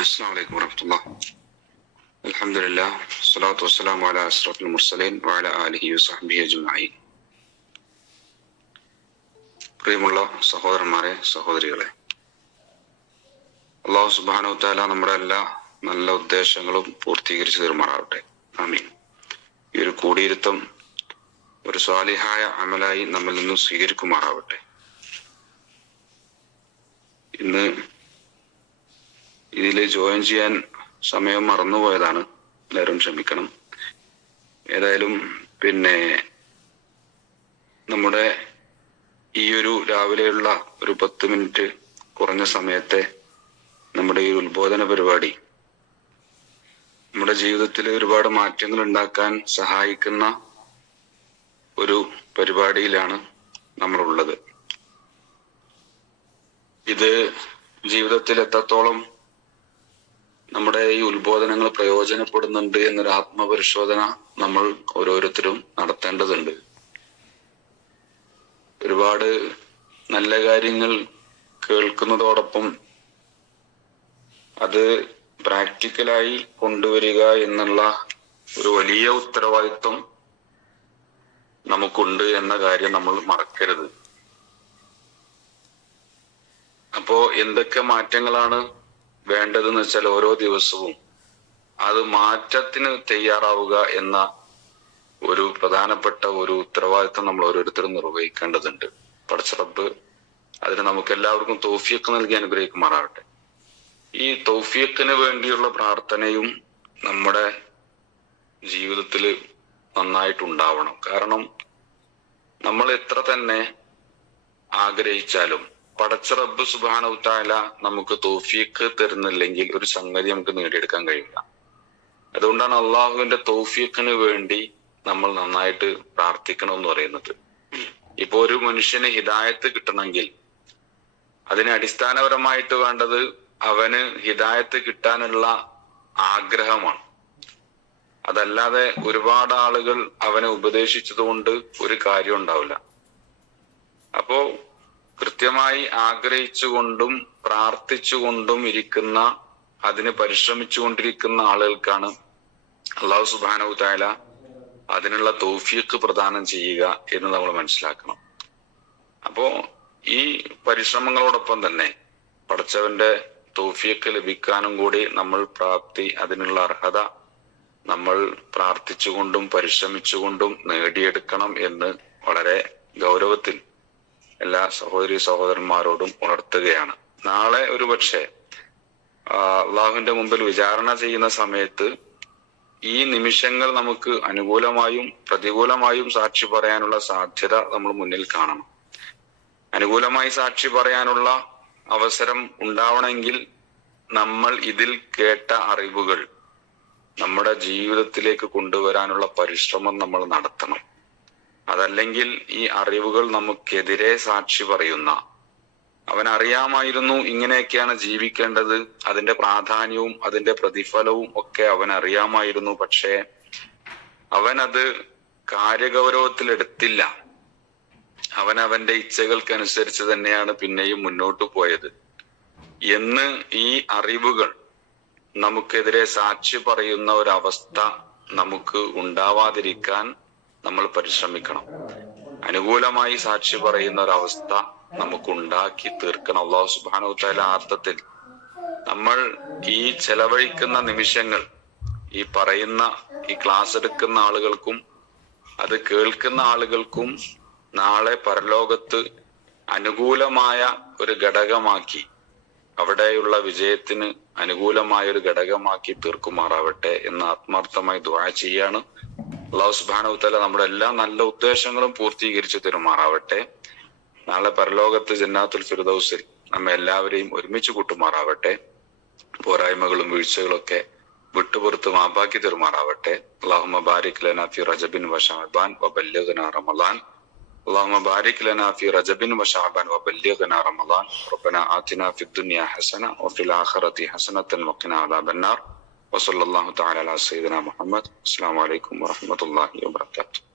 السلام عليكم ورحمة الله الحمد لله والصلاة والسلام على أشرف المرسلين وعلى آله وصحبه أجمعين പ്രിയമുള്ള സഹോദരന്മാരെ സഹോദരികളെ അള്ളാഹു സുബാനു താല നമ്മുടെ എല്ലാ നല്ല ഉദ്ദേശങ്ങളും പൂർത്തീകരിച്ചു തീർമാറാവട്ടെ ആമീൻ ഈ ഒരു കൂടിയിരുത്തം ഒരു സ്വാലിഹായ അമലായി നമ്മിൽ നിന്നും സ്വീകരിക്കുമാറാവട്ടെ ഇന്ന് ഇതിൽ ജോയിൻ ചെയ്യാൻ സമയം മറന്നുപോയതാണ്. എല്ലാവരും ക്ഷമിക്കണം. ഏതായാലും പിന്നെ നമ്മുടെ ഈ ഒരു രാവിലെയുള്ള ഒരു പത്ത് മിനിറ്റ് കുറഞ്ഞ സമയത്തെ നമ്മുടെ ഈ ഉത്ബോധന പരിപാടി നമ്മുടെ ജീവിതത്തിൽ ഒരുപാട് മാറ്റങ്ങൾ ഉണ്ടാക്കാൻ സഹായിക്കുന്ന ഒരു പരിപാടിയിലാണ് നമ്മളുള്ളത്. ഇത് ജീവിതത്തിൽ എത്രത്തോളം നമ്മുടെ ഈ ഉത്ബോധനങ്ങൾ പ്രയോജനപ്പെടുന്നുണ്ട് എന്നൊരു ആത്മപരിശോധന നമ്മൾ ഓരോരുത്തരും നടത്തേണ്ടതുണ്ട്. ഒരുപാട് നല്ല കാര്യങ്ങൾ കേൾക്കുന്നതോടൊപ്പം അത് പ്രാക്ടിക്കലായി കൊണ്ടുവരിക എന്നുള്ള ഒരു വലിയ ഉത്തരവാദിത്വം നമുക്കുണ്ട് എന്ന കാര്യം നമ്മൾ മറക്കരുത്. അപ്പോ എന്തൊക്കെ മാറ്റങ്ങളാണ് വേണ്ടതെന്ന് വെച്ചാൽ ഓരോ ദിവസവും അത് മാറ്റത്തിന് തയ്യാറാവുക എന്ന ഒരു പ്രധാനപ്പെട്ട ഒരു ഉത്തരവാദിത്തം നമ്മൾ ഓരോരുത്തരും നിർവഹിക്കേണ്ടതുണ്ട്. പടച്ചറബ് അതിന് നമുക്ക് എല്ലാവർക്കും തോഫിയൊക്കെ നൽകി അനുഗ്രഹിക്കുമാറാവട്ടെ ഈ തൗഫീഖിന് വേണ്ടിയുള്ള പ്രാർത്ഥനയും നമ്മുടെ ജീവിതത്തിൽ നന്നായിട്ടുണ്ടാവണം. കാരണം നമ്മൾ എത്ര തന്നെ ആഗ്രഹിച്ചാലും പടച്ച റബ്ബ് സുബാനവുത്താല നമുക്ക് തോഫീക്ക് തരുന്നില്ലെങ്കിൽ ഒരു സംഗതി നമുക്ക് നേടിയെടുക്കാൻ കഴിയില്ല. അതുകൊണ്ടാണ് അള്ളാഹുവിന്റെ തോഫീക്കിന് വേണ്ടി നമ്മൾ നന്നായിട്ട് പ്രാർത്ഥിക്കണം എന്ന് പറയുന്നത്. ഇപ്പൊ ഒരു മനുഷ്യന് ഹിദായത്ത് കിട്ടണമെങ്കിൽ അതിന് അടിസ്ഥാനപരമായിട്ട് വേണ്ടത് അവന് ഹിദായത്ത് കിട്ടാനുള്ള ആഗ്രഹമാണ്. അതല്ലാതെ ഒരുപാട് ആളുകൾ അവനെ ഉപദേശിച്ചതുകൊണ്ട് ഒരു കാര്യം ഉണ്ടാവില്ല. അപ്പോ കൃത്യമായി ആഗ്രഹിച്ചുകൊണ്ടും പ്രാർത്ഥിച്ചുകൊണ്ടും ഇരിക്കുന്ന അതിന് പരിശ്രമിച്ചുകൊണ്ടിരിക്കുന്ന ആളുകൾക്കാണ് അള്ളാഹു സുബാനു തായാല അതിനുള്ള തോഫിയക്ക് പ്രദാനം ചെയ്യുക എന്ന് നമ്മൾ മനസ്സിലാക്കണം. അപ്പോ ഈ പരിശ്രമങ്ങളോടൊപ്പം തന്നെ പഠിച്ചവന്റെ തോഫിയക്ക് ലഭിക്കാനും കൂടി നമ്മൾ പ്രാപ്തി അതിനുള്ള അർഹത നമ്മൾ പ്രാർത്ഥിച്ചുകൊണ്ടും പരിശ്രമിച്ചുകൊണ്ടും നേടിയെടുക്കണം എന്ന് വളരെ ഗൗരവത്തിൽ എല്ലാ സഹോദരി സഹോദരന്മാരോടും ഉണർത്തുകയാണ്. നാളെ ഒരു പക്ഷേ അള്ളാഹുവിന്റെ മുമ്പിൽ വിചാരണ ചെയ്യുന്ന സമയത്ത് ഈ നിമിഷങ്ങൾ നമുക്ക് അനുകൂലമായും പ്രതികൂലമായും സാക്ഷി പറയാനുള്ള സാധ്യത നമ്മൾ മുന്നിൽ കാണണം. അനുകൂലമായി സാക്ഷി പറയാനുള്ള അവസരം ഉണ്ടാവണമെങ്കിൽ നമ്മൾ ഇതിൽ കേട്ട അറിവുകൾ നമ്മുടെ ജീവിതത്തിലേക്ക് കൊണ്ടുവരാനുള്ള പരിശ്രമം നമ്മൾ നടത്തണം. അതല്ലെങ്കിൽ ഈ അറിവുകൾ നമുക്കെതിരെ സാക്ഷി പറയുന്ന. അവൻ അറിയാമായിരുന്നു ഇങ്ങനെയൊക്കെയാണ് ജീവിക്കേണ്ടത്. അതിന്റെ പ്രാധാന്യവും അതിന്റെ പ്രതിഫലവും ഒക്കെ അവൻ അറിയാമായിരുന്നു പക്ഷേ അവൻ അത് കാര്യഗൗരവത്തിൽ എടുത്തില്ല അവൻ അവന്റെ ഇച്ഛകൾക്കനുസരിച്ച് തന്നെയാണ് പിന്നെയും മുന്നോട്ട് പോയത്. എന്ന് ഈ അറിവുകൾ നമുക്കെതിരെ സാക്ഷി പറയുന്ന ഒരവസ്ഥ നമുക്ക് ഉണ്ടാവാതിരിക്കാൻ നമ്മൾ പരിശ്രമിക്കണം. അനുകൂലമായി സാക്ഷി പറയുന്ന ഒരവസ്ഥ നമുക്ക് ഉണ്ടാക്കി തീർക്കണം. അള്ളാഹു സുബാനു അർത്ഥത്തിൽ നമ്മൾ ഈ ചെലവഴിക്കുന്ന നിമിഷങ്ങൾ ഈ പറയുന്ന ഈ ക്ലാസ് എടുക്കുന്ന ആളുകൾക്കും അത് കേൾക്കുന്ന ആളുകൾക്കും നാളെ പരലോകത്ത് അനുകൂലമായ ഒരു ഘടകമാക്കി അവിടെയുള്ള വിജയത്തിന് അനുകൂലമായ ഒരു ഘടകമാക്കി തീർക്കുമാറാവട്ടെ എന്ന് ആത്മാർത്ഥമായി ദുആ ചെയ്യാണ്. അള്ളാഹു സുബാനു തല നമ്മുടെ എല്ലാ നല്ല ഉദ്ദേശങ്ങളും പൂർത്തീകരിച്ചു തരുമാറാവട്ടെ നാളെ പരലോകത്ത് ജന്നാത്തുൽ ഫിർദൌസിൽ നമ്മെ എല്ലാവരെയും ഒരുമിച്ച് കൂട്ടുമാറാവട്ടെ പോരായ്മകളും വീഴ്ചകളൊക്കെ വിട്ടുപുറത്ത് മാപ്പാക്കി തരുമാറാവട്ടെ അള്ളാഹുമ ബാരിക് ലന ഫി റജബിൻ വഷാബാൻ വബല്യഗന റമളാൻ اللهم بارك لنا في رجب وشعبان وبلغنا رمضان ربنا آتنا في الدنيا حسنة وفي الآخرة حسنة وقنا عذاب النار وصلى الله تعالى على سيدنا محمد. السلام عليكم ورحمة الله وبركاته.